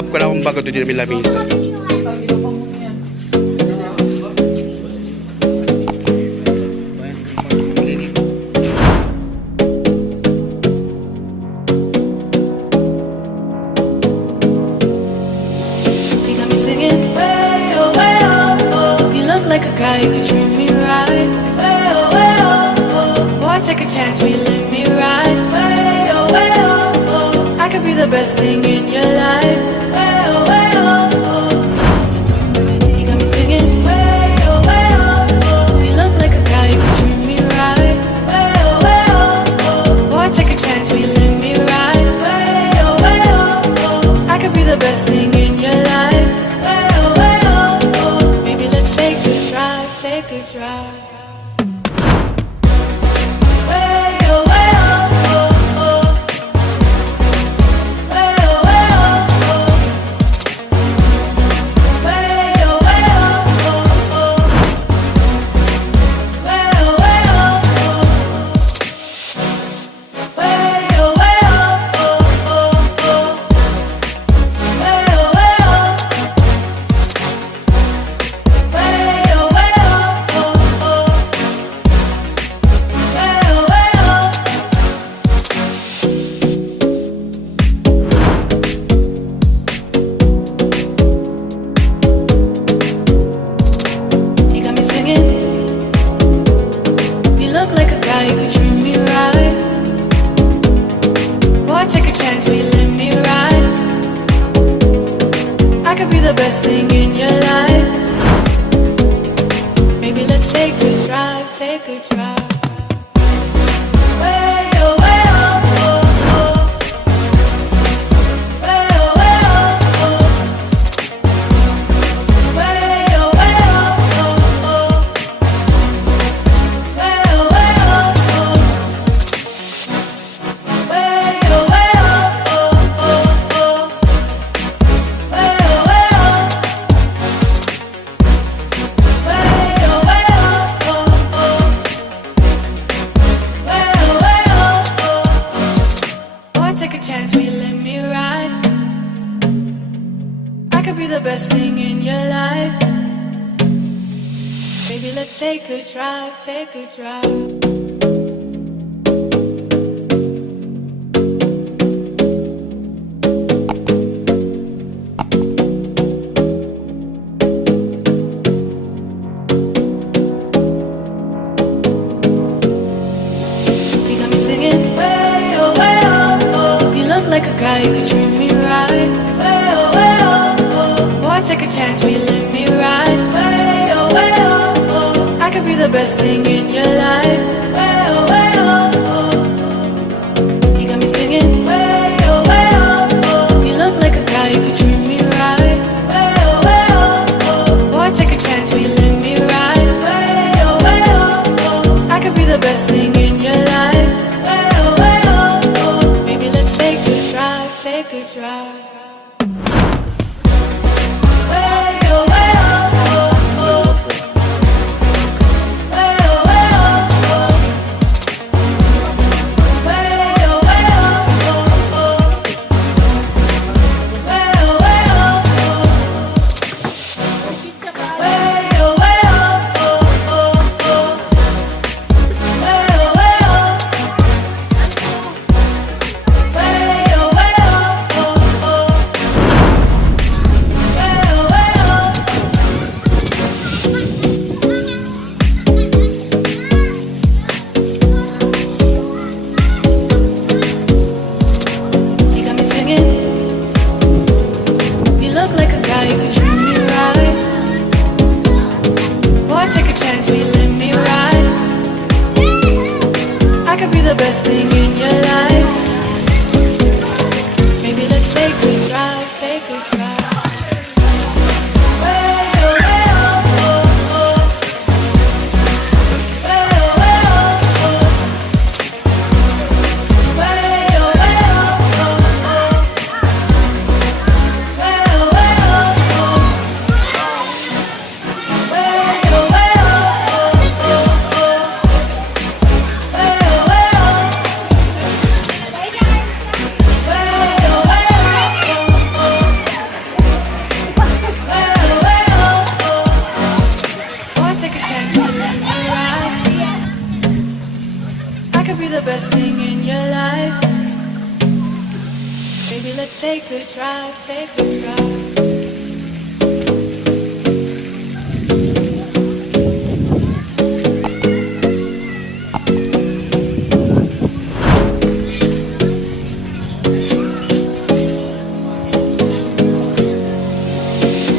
Love ko na akong bago doon yung lamisa. Like a guy who could treat me right. Way oh, way oh, oh. Boy, take a chance, will you let me ride? Way oh, oh. I could be the best thing in your life. Way oh, oh. You got me singing. Way oh, oh. You look like a guy who could treat me right. Way oh, oh. Boy, take a chance, will you let me ride? Way oh, oh. I could be the best thing in your life. Take a drive. Way oh, oh, oh. Way oh, oh. Way oh, oh. Way oh, oh. Way oh, best thing in your life. Maybe let's take a drive, take a drive. Way oh, oh, oh. Way oh, oh. Way oh, oh. Way oh, oh. Way oh, the best thing in your life. Baby, let's take a drive, take a drive. You got me singing, way oh, oh. You look like a guy who could treat me right. Way oh, oh. Boy, take a chance, will you let me ride? Way oh, oh. I could be the best thing in your life. Way oh, oh. You got me singing, way oh, oh. You look like a guy who could treat me right. Way oh. Boy, take a chance, will you let me ride? Way oh. I could be the best thing in your life. Way oh. Maybe let's take a drive, take a drive. best thing in your life. Baby, let's take a drive, take a drive.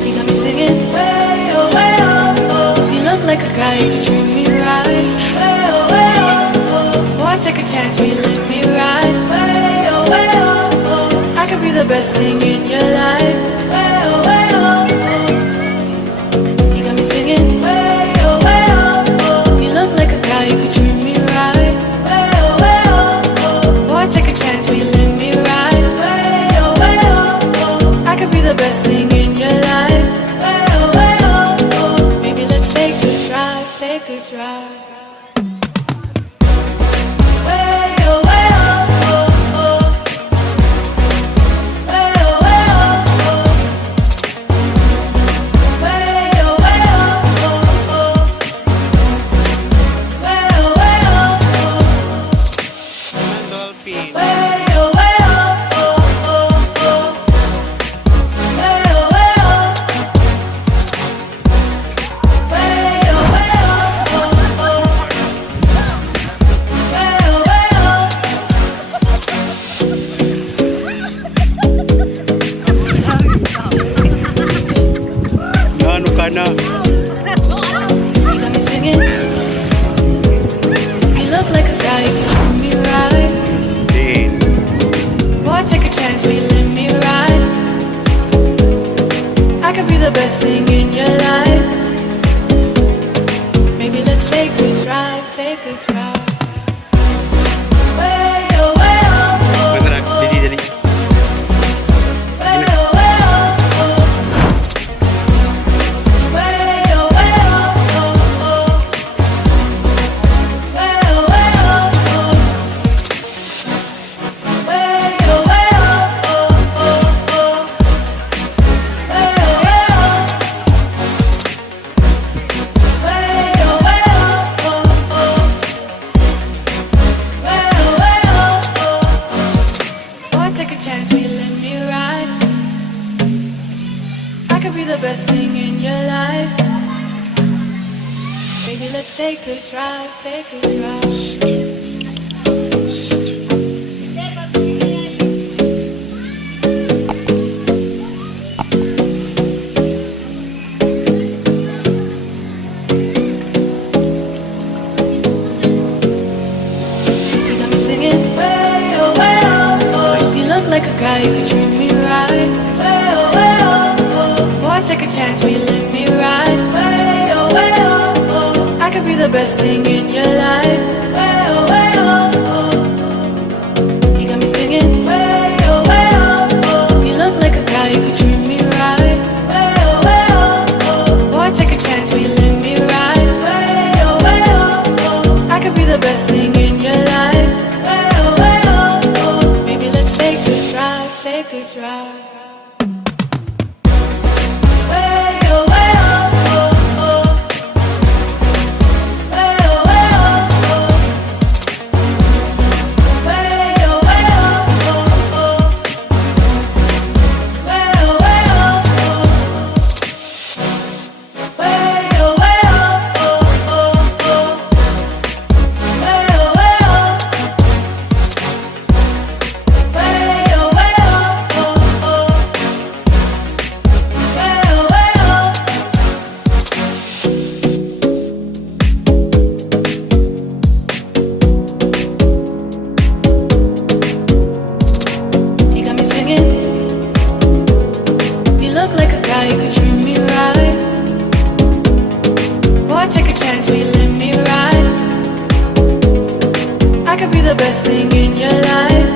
You got me singing way oh, oh. You look like a guy who could treat me right. Way oh. Boy, take a chance, will you let me ride? Way oh. I could be the best thing in your life. Way oh. You got me singing way oh. You look like a guy who could treat me right. Way oh. Boy, take a chance, will you let me ride? Way oh. I could be the best thing in your life. Way oh. Maybe let's take a drive, take a drive. Way oh. Ano ka na? You got me singing. You look like a guy who could treat me right. Din. Boy, take a chance, will you let me ride? I could be the best thing in your life. Maybe let's take a drive, take a drive. Way oh. Mandrag, dali. Way oh. Way oh. Take a chance, will you let me ride? I could be the best thing in your life. Baby, let's take a drive, take a drive. You got me singing way oh. You look like a guy who could treat me right. Way oh. Boy, take a chance, will you let me ride? Way oh. I could be the best thing in your life. Way oh. You got me singing way oh. You look like a guy who could treat me right. Way oh. Boy, take a chance, will you let me ride? Way oh. I could be the best thing in your life. Way oh. Maybe let's take a drive, take a drive. Way oh. The best thing in your life.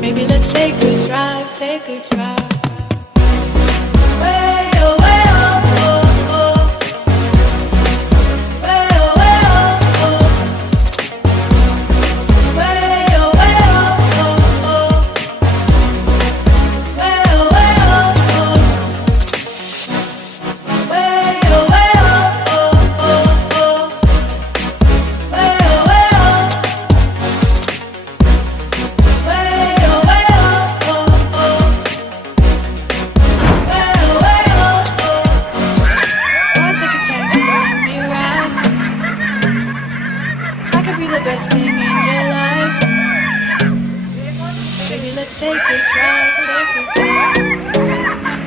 Maybe let's take a drive, take a drive. Way oh. Way oh. Way oh. Way oh. Way oh. best thing in your life. Baby, let's take a drive, take a drive.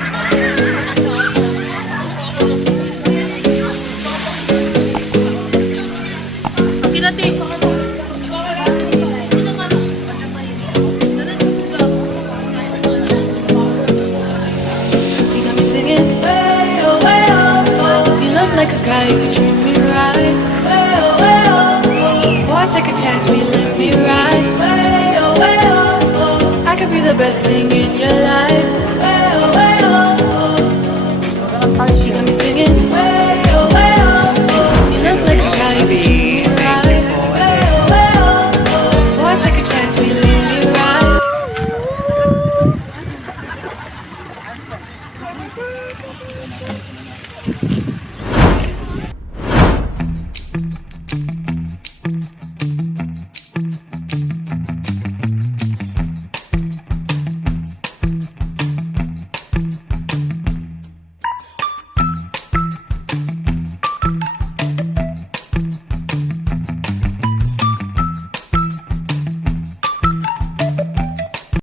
You got me singing way oh, oh. You look like a guy who could treat me right. Way oh, oh. Boy, take a chance, will you let me ride? Way oh, oh. I could be the best thing in your